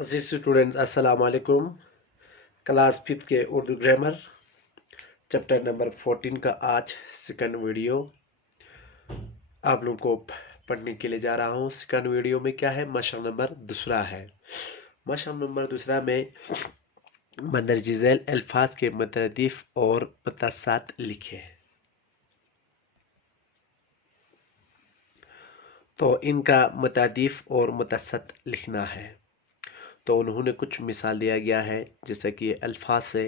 अजीज students अस्सलाम वालेकुम। Class 5 के उर्दू ग्रामर चैप्टर नंबर 14 का आज सेकंड वीडियो आप लोगों को पढ़ने के लिए जा रहा हूँ। सेकंड वीडियो में क्या है, मशक नंबर दूसरा है। मशक नंबर दूसरा में मंदरज झैल अल्फाज के मुतअद्दिफ और मुतसात लिखे, तो इनका मुतअद्दिफ और मुतसत लिखना है। तो उन्होंने कुछ मिसाल दिया गया है, जैसे कि अल्फाज से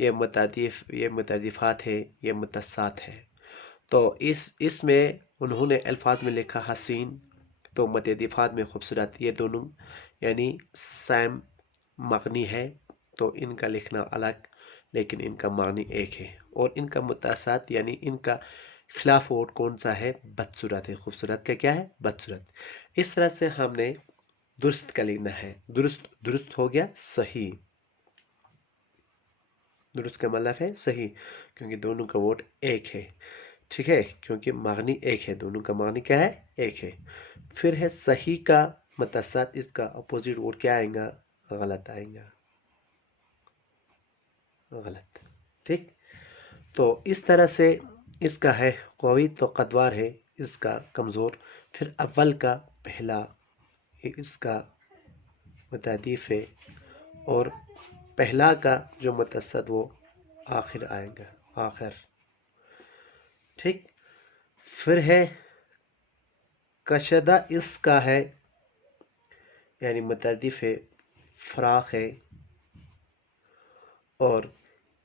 ये मुतअद्दिफ, ये मुतअद्दिफात है, ये मुतसात है। तो इसमें उन्होंने अल्फाज में लिखा हसीन, तो मुतअद्दिफात में खूबसूरत, ये दोनों यानी सैम मगनी है, तो इनका लिखना अलग लेकिन इनका मानी एक है। और इनका मुतसात यानी इनका खिलाफ और कौन सा है, बदसूरत है। खूबसूरत का क्या है, बदसूरत। इस तरह से हमने दुरुस्त का लिखना है। दुरुस्त, दुरुस्त हो गया सही। दुरुस्त का मतलब है सही, क्योंकि दोनों का वोट एक है, ठीक है, क्योंकि मागनी एक है, दोनों का मागनी क्या है, एक है। फिर है सही का मुतसात, इसका अपोजिट वोट क्या आएगा, गलत आएगा, गलत, ठीक। तो इस तरह से इसका है कवी, तो कदवार है इसका कमज़ोर। फिर अव्वल का पहला इसका मुतअद्दिफ है, और पहला का जो मुतसद वो आखिर आएगा, आखिर, ठीक। फिर है कशदा, इसका है यानी मुतअद्दिफ है, फराख है, और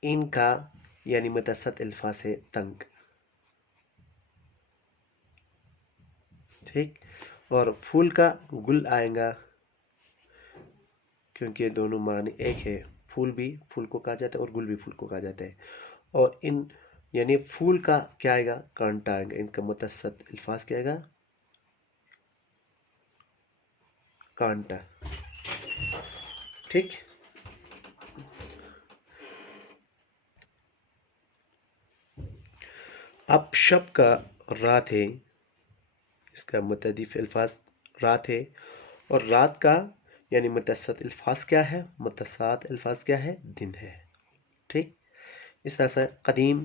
इनका यानी मुतसद अल्फाज है तंग, ठीक। और फूल का गुल आएगा, क्योंकि ये दोनों मानी एक है। फूल भी फूल को कहा जाता है और गुल भी फूल को कहा जाता है। और इन यानी फूल का क्या आएगा, कांटा आएगा। इनका मुतसद अल्फाज क्या आएगा, कांटा, ठीक। अब शब का रात है, इसका मुतअद्दिफ अल्फाज रात है, और रात का यानी मुतसद अल्फाज क्या है, मुतसात अल्फाज क्या है, दिन है, ठीक। इस तरह से कदीम,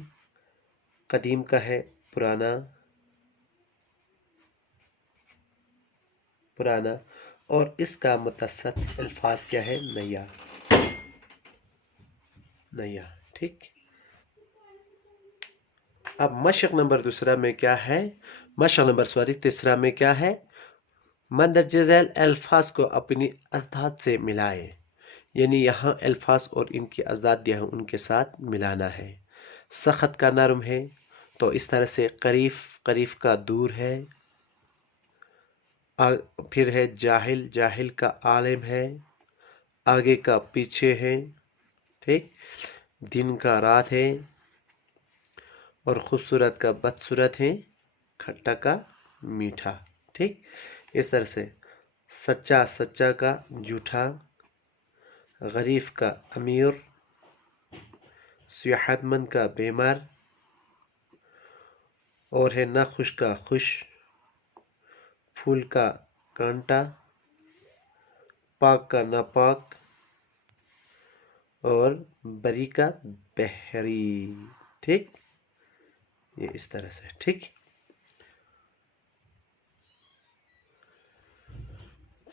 कदीम का है पुराना, पुराना, और इसका मुतसद अल्फाज क्या है, नया, नया, ठीक। अब मशक नंबर दूसरा में क्या है, मशक नंबर सॉरी तीसरा में क्या है, मंदरज झैल अल्फाज को अपनी अजदाद से मिलाए, यानी यहाँ अल्फाज और इनकी अजदाद दिया है उनके साथ मिलाना है। सख्त का नरम है, तो इस तरह से करीफ, करीफ का दूर है। फिर है जाहिल, जाहिल का आलिम है, आगे का पीछे है, ठीक। दिन का रात है, और खूबसूरत का बदसूरत है, खट्टा का मीठा, ठीक। इस तरह से सच्चा, सच्चा का झूठा, गरीब का अमीर, सेहतमंद का बीमार, और है नाखुश का खुश, फूल का कांटा, पाक का नापाक, और बरी का बहरी, ठीक। ये इस तरह से, ठीक।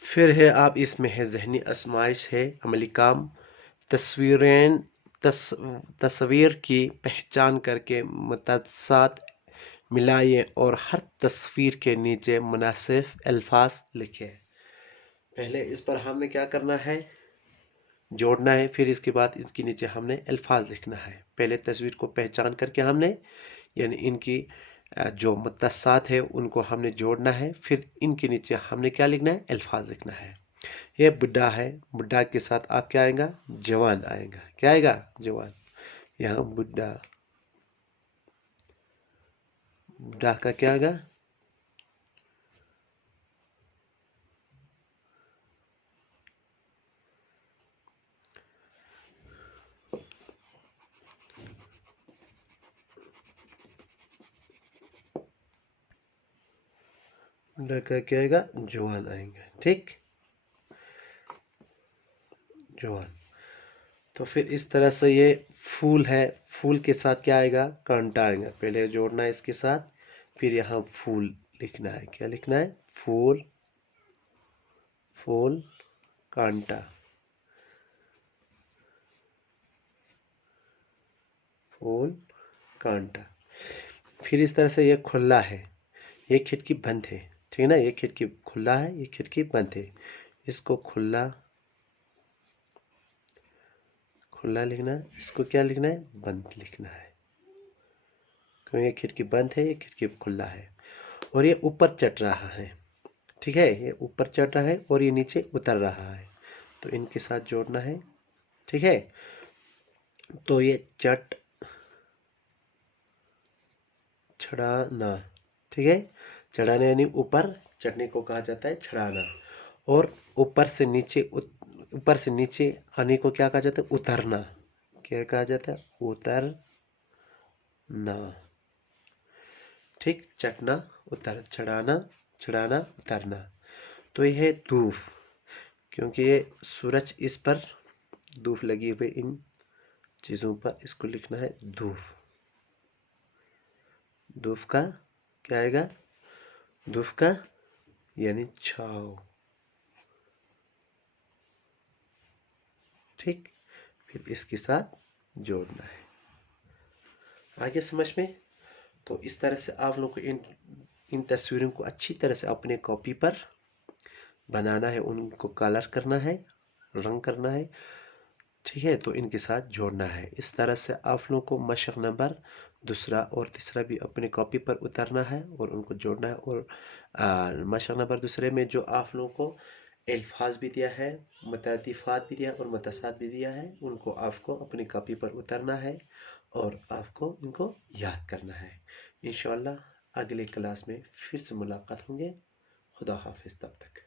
फिर है आप इसमें है जहनी आजमाइश है, अमली काम, तस्वीरें, तस्वीर की पहचान करके मुतसात मिलाइए और हर तस्वीर के नीचे मुनासिब अल्फाज लिखे। पहले इस पर हमने क्या करना है, जोड़ना है, फिर इसके बाद इसके नीचे हमने अल्फाज लिखना है। पहले तस्वीर को पहचान करके हमने यानी इनकी जो मुतसात है उनको हमने जोड़ना है, फिर इनके नीचे हमने क्या लिखना है, अल्फाज लिखना है। ये बुढ़ा है, बुढ़ा के साथ आप क्या आएगा, जवान आएगा, क्या आएगा, जवान। यहाँ बुढ़ा, बुढ़ा का क्या आएगा, बुढ़ा का क्या आएगा, जवान आएगा, ठीक। जवान। तो फिर इस तरह से ये फूल है, फूल के साथ क्या आएगा, कांटा आएगा। पहले जोड़ना है इसके साथ, फिर यहाँ फूल लिखना है। क्या लिखना है, फूल, फूल, कांटा, फूल, कांटा। फिर इस तरह से ये खुला है, ये खिड़की बंद है, ठीक है ना। ये खिड़की खुला है, ये खिड़की बंद है। इसको खुला, खुला लिखना है, इसको क्या लिखना है, बंद लिखना है। क्योंकि ये खिड़की बंद है, ये खिड़की खुला है। और ये ऊपर चढ़ रहा है, ठीक है, ये ऊपर चढ़ रहा है और ये नीचे उतर रहा है, तो इनके साथ जोड़ना है, ठीक है। तो ये चढ़ाना, ठीक है। चढ़ाना यानी ऊपर चढ़ने को कहा जाता है चढ़ाना। और ऊपर से नीचे ऊपर से नीचे आने को क्या कहा जाता है, उतरना। क्या कहा जाता है, उतरना, ठीक। चढ़ना, उतर, चढ़ाना, चढ़ाना, उतरना। तो यह है धूप, क्योंकि ये सूरज इस पर धूप लगी हुई इन चीज़ों पर, इसको लिखना है धूप। धूप का क्या आएगा, धूप का यानी छाव, ठीक। फिर इसके साथ जोड़ना है। आगे समझ में। तो इस तरह से आप लोग को इन तस्वीरों को अच्छी तरह से अपने कॉपी पर बनाना है, उनको कलर करना है, रंग करना है, ठीक है। तो इनके साथ जोड़ना है। इस तरह से आप लोगों को मशक नंबर दूसरा और तीसरा भी अपने कॉपी पर उतारना है और उनको जोड़ना है। और मशक नंबर दूसरे में जो आप लोगों को अल्फाज भी दिया है, मुतरदीफात भी दिया और मुतसाद भी दिया है, उनको आपको अपनी कॉपी पर उतारना है और आपको इनको याद करना है। इंशाअल्लाह अगले क्लास में फिर से मुलाकात होंगे। खुदा हाफिज़, तब तक।